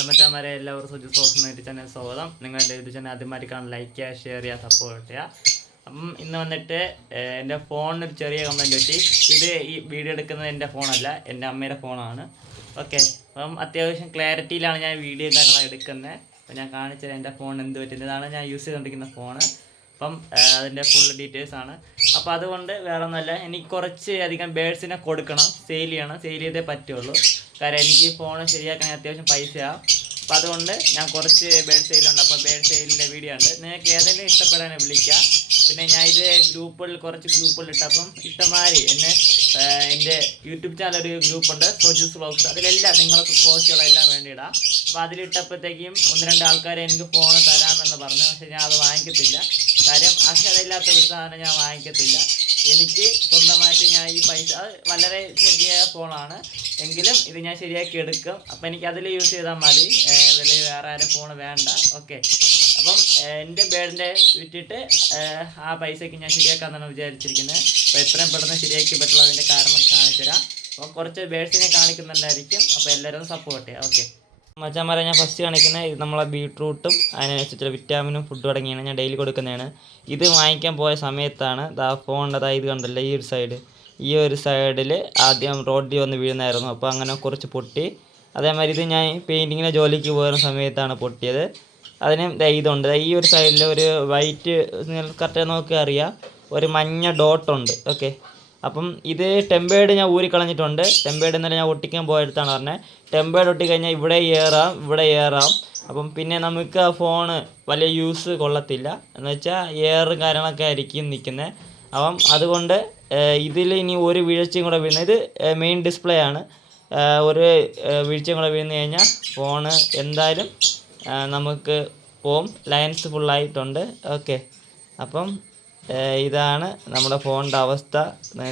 Hello മച്ചാമാരെ എല്ലാവർക്കും Suji sauce YouTube channel സ്വാഗതം. നിങ്ങളുടെ യൂട്യൂബ് ചാനൽ ആദ്യമായിട്ട് കാണാൻ ലൈക്ക് ചെയ്യുക ഷെയർ ചെയ്യുക സപ്പോർട്ട് ചെയ്യുക. അപ്പം ഇന്ന് വന്നിട്ട് എന്റെ ഫോണിന് ഒരു ചെറിയ കംപ്ലൈന്റ് പറ്റി. ഇത് ഈ വീഡിയോ എടുക്കുന്നത് എന്റെ ഫോണല്ല എന്റെ അമ്മയുടെ ഫോണാണ് ഓക്കെ അപ്പം അത്യാവശ്യം ക്ലാരിറ്റിയിലാണ് ഞാൻ വീഡിയോ കാര്യങ്ങൾ എടുക്കുന്നത്. അപ്പം ഞാൻ കാണിച്ചത് എന്റെ ഫോൺ എന്ത് പറ്റുന്നത് ഇതാണ് ഞാൻ യൂസ് ചെയ്തുകൊണ്ടിരിക്കുന്ന ഫോണ് അപ്പം അതിന്റെ ഫുൾ ഡീറ്റെയിൽസ് ആണ്. അപ്പോൾ അതുകൊണ്ട് വേറെ ഒന്നുമല്ല എനിക്ക് കുറച്ച് അധികം ബേഡ്സിനെ കൊടുക്കണം. സെയിൽ ചെയ്യണം. സെയിൽ ചെയ്തേ പറ്റുള്ളൂ. കാരണം എനിക്ക് ഫോൺ ശരിയാക്കാൻ അത്യാവശ്യം പൈസയാണ് അപ്പോൾ അതുകൊണ്ട് ഞാൻ കുറച്ച് ബേഡ് സെയിലുണ്ട് അപ്പോൾ ബേഡ് സെയിലിന്റെ വീഡിയോ ഉണ്ട്. നിങ്ങൾക്ക് ഏതെങ്കിലും ഇഷ്ടപ്പെടാനെ വിളിക്കാം. പിന്നെ ഞാൻ ഇത് ഗ്രൂപ്പുകളിൽ കുറച്ച് ഗ്രൂപ്പുകളിൽ ഇട്ടപ്പം ഇഷ്ടമാതിരി എന്നെ എന്റെ യൂട്യൂബ് ചാനൽ ഒരു ഗ്രൂപ്പുണ്ട് സോജൂസ് ബ്ലോഗ്സ് അതിലെല്ലാം നിങ്ങൾക്ക് പോസ്റ്റുകളെല്ലാം വേണ്ടിയിടാം. അപ്പോൾ അതിലിട്ടപ്പോഴത്തേക്കും ഒന്ന് രണ്ട് ആൾക്കാർ എനിക്ക് ഫോൺ തരാമെന്ന് പറഞ്ഞു. പക്ഷേ ഞാൻ അത് വാങ്ങിക്കത്തില്ല. കാര്യം അർഹതയില്ലാത്ത ഒരു സാധനം ഞാൻ വാങ്ങിക്കത്തില്ല. എനിക്ക് സ്വന്തമായിട്ട് ഞാൻ ഈ പൈസ വളരെ ചെറിയ ഫോണാണ്. എങ്കിലും ഇത് ഞാൻ ശരിയാക്കി എടുക്കും. അപ്പം എനിക്ക് അതിൽ യൂസ് ചെയ്താൽ മതി. ഇതിൽ വേറെ ആരും ഫോൺ വേണ്ട. ഓക്കെ അപ്പം എന്റെ ബേഡിന്റെ വിറ്റിട്ട് ആ പൈസയ്ക്ക് ഞാൻ ശരിയാക്കാമെന്നാണ് വിചാരിച്ചിരിക്കുന്നത് അപ്പോൾ എത്രയും പെട്ടെന്ന് ശരിയാക്കി പറ്റുള്ളൂ അതിന്റെ കാരണം കാണിച്ചു തരാം അപ്പോൾ കുറച്ച് ബേഡ്സിനെ കാണിക്കുന്നുണ്ടായിരിക്കും. അപ്പോൾ എല്ലാവരും സപ്പോർട്ട് ചെയ്യാം. ഓക്കെ മച്ചാമാരെ ഞാൻ ഫസ്റ്റ് കാണിക്കുന്നത് നമ്മളെ ബീട്രൂട്ടും അതിനനുസരിച്ചുള്ള വിറ്റാമിനും ഫുഡ് അടങ്ങിയാണ് ഞാൻ ഡെയിലി കൊടുക്കുന്നതാണ്. ഇത് വാങ്ങിക്കാൻ പോയ സമയത്താണ് ദാ ഫോണിന്റെ അതായത് ഇത് കണ്ടല്ലോ ഈ ഒരു സൈഡ് ഈ ഒരു സൈഡിൽ ആദ്യം റോഡിൽ വന്ന് വീഴുന്നായിരുന്നു. അപ്പോൾ അങ്ങനെ കുറച്ച് പൊട്ടി. അതേമാതിരി ഇത് ഞാൻ പെയിന്റിങ്ങിന്റെ ജോലിക്ക് പോകുന്ന സമയത്താണ് പൊട്ടിയത്. അതിന് ഇതുണ്ട്. ഈ ഒരു സൈഡിൽ ഒരു വൈറ്റ് കറക്റ്റ് നോക്കി അറിയാം ഒരു മഞ്ഞ ഡോട്ടുണ്ട് ഓക്കെ അപ്പം ഇത് ടെമ്പേഡ് ഞാൻ ഊരിക്കളഞ്ഞിട്ടുണ്ട് ടെമ്പേഡ് ഇന്നലെ ഞാൻ ഒട്ടിക്കാൻ പോയടുത്താണ് പറഞ്ഞത് ടെമ്പേഡ് ഒട്ടിക്കഴിഞ്ഞാൽ ഇവിടെ ഏറാം ഇവിടെ ഏറാം. അപ്പം പിന്നെ നമുക്ക് ആ ഫോണ് വലിയ യൂസ് കൊള്ളത്തില്ല. എന്ന് വെച്ചാൽ എയറും കാര്യങ്ങളൊക്കെ ആയിരിക്കും നിൽക്കുന്നത് അപ്പം അതുകൊണ്ട് ഇതിൽ ഇനി ഒരു വീഴ്ചയും കൂടെ വീഴുന്നത് ഇത് മെയിൻ ഡിസ്പ്ലേ ആണ്. ഒരു വീഴ്ചയും കൂടെ വീഴുന്നു കഴിഞ്ഞാൽ ഫോണ് എന്തായാലും നമുക്ക് പോവും ലൈൻസ് ഫുള്ളായിട്ടുണ്ട് ഓക്കെ അപ്പം ഇതാണ് നമ്മുടെ ഫോണിന്റെ അവസ്ഥ.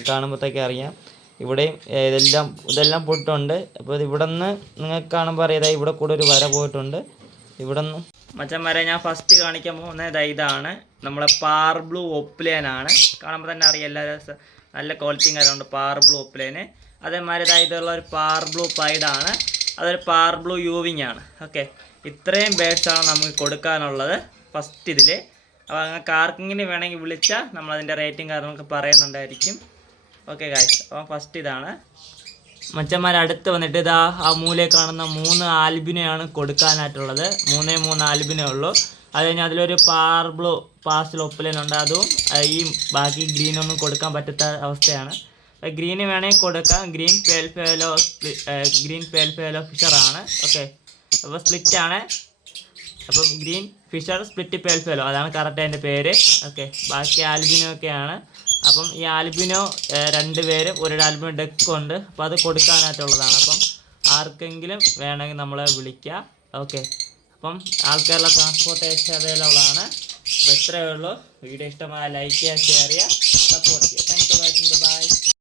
കാണുമ്പോഴത്തേക്ക് അറിയാം. ഇവിടെയും ഇതെല്ലാം ഇതെല്ലാം പൊട്ടുണ്ട് അപ്പോൾ ഇവിടെ നിന്ന് നിങ്ങൾക്ക് കാണുമ്പോൾ അറിയാതെ ഇവിടെ കൂടെ ഒരു വര പോയിട്ടുണ്ട്. ഇവിടെ നിന്ന് മച്ചന്മാരെ ഞാൻ ഫസ്റ്റ് കാണിക്കാൻ പോകുന്നത് ഇതാണ്. നമ്മുടെ പാർ ബ്ലൂ ഒപ്ലേനാണ് കാണുമ്പോൾ തന്നെ അറിയാം എല്ലാ നല്ല ക്വാളിറ്റിയും കാര്യമുണ്ട് പാർ ബ്ലൂ ഒപ്ലേന് അതേമാതിരി ദാ ഇതുള്ള ഒരു പാർ ബ്ലൂ പൈഡാണ് അതൊരു പാർ ബ്ലൂ യൂവിങ് ആണ്. ഓക്കെ ഇത്രയും ബേഡ്സാണ് നമുക്ക് കൊടുക്കാനുള്ളത്. ഫസ്റ്റ് ഇതിൽ അപ്പോൾ നിങ്ങൾക്ക് ആർക്കെങ്കിലും വേണമെങ്കിൽ വിളിച്ചാൽ നമ്മളതിന്റെ റേറ്റും കാര്യങ്ങളൊക്കെ പറയുന്നുണ്ടായിരിക്കും. ഓക്കെ ഗായ്സ് അപ്പോൾ ഫസ്റ്റ് ഇതാണ്. മച്ചന്മാർ അടുത്ത് വന്നിട്ട് ഇതാ ആ മൂലയിൽ കാണുന്ന മൂന്ന് ആൽബിനെയാണ് കൊടുക്കാനായിട്ടുള്ളത്. മൂന്നേ മൂന്ന് ആൽബിനേ ഉള്ളൂ. അത് കഴിഞ്ഞാൽ അതിലൊരു പാർബ്ലോ പാസ്റ്റിൽ പാസ്റ്റൽ അതും ഈ ബാക്കി ഗ്രീനൊന്നും കൊടുക്കാൻ പറ്റാത്ത അവസ്ഥയാണ്. ഗ്രീന് വേണമെങ്കിൽ കൊടുക്കാം. Green pale fallow green pale fallow ഫിഷറാണ്. Okay അപ്പോൾ സ്പ്ലിറ്റ് ആണ് അപ്പം green fisher split pale fallow അതാണ് കറക്റ്റ് അതിന്റെ പേര്. ഓക്കെ ബാക്കി ആൽബിനോ ഒക്കെയാണ്. അപ്പം ഈ ആൽബിനോ രണ്ട് പേരും ഒരു ആൽബിനോ ഡെക്കുണ്ട് അപ്പോൾ അത് കൊടുക്കാനായിട്ടുള്ളതാണ്. അപ്പം ആർക്കെങ്കിലും വേണമെങ്കിൽ നമ്മളെ വിളിക്കാം. ഓക്കെ അപ്പം ആൾക്കാരുടെ ട്രാൻസ്പോർട്ടേഷൻ അവൈലബിൾ ആണ്. അപ്പോൾ ഇത്രയേ ഉള്ളൂ. വീഡിയോ ഇഷ്ടമായ ലൈക്ക് ചെയ്യുക ഷെയർ ചെയ്യുക സപ്പോർട്ട് ചെയ്യുക. താങ്ക്